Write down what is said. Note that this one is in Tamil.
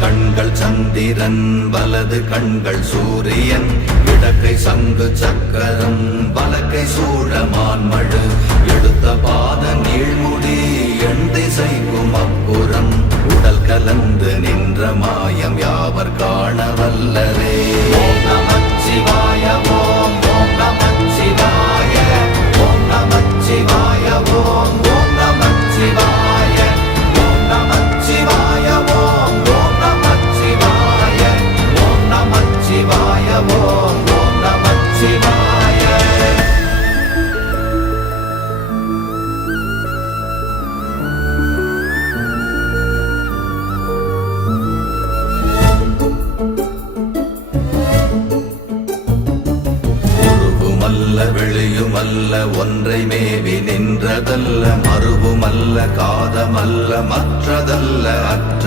கண்கள் சந்திரன் வலது கண்கள் சூரியன் இடக்கை சங்கு சக்கரம் வலக்கை சூழமான்மழு எடுத்த பாத நீழ்முடி எண் திசைக்கும் அப்புறம் உடல் கலந்து நின்ற மாயம் யாவர் காண வல்லரே. ஓம் நமச்சிவாய ஓம் ஓம் நமச்சிவாய ஓம் நமச்சிவாய ஓம் ஓம் நமச்சிவாய ஓம் நமச்சிவாய ஓம் ஓம் நமச்சிவாய ஓம் நமச்சிவாய ஓம் ஓம் நமச்சிவாய. வெளியுமல்ல ஒன்றை மேவி நின்றதல்ல மறுவுமல்ல காதமல்ல மற்றதல்ல அற்ற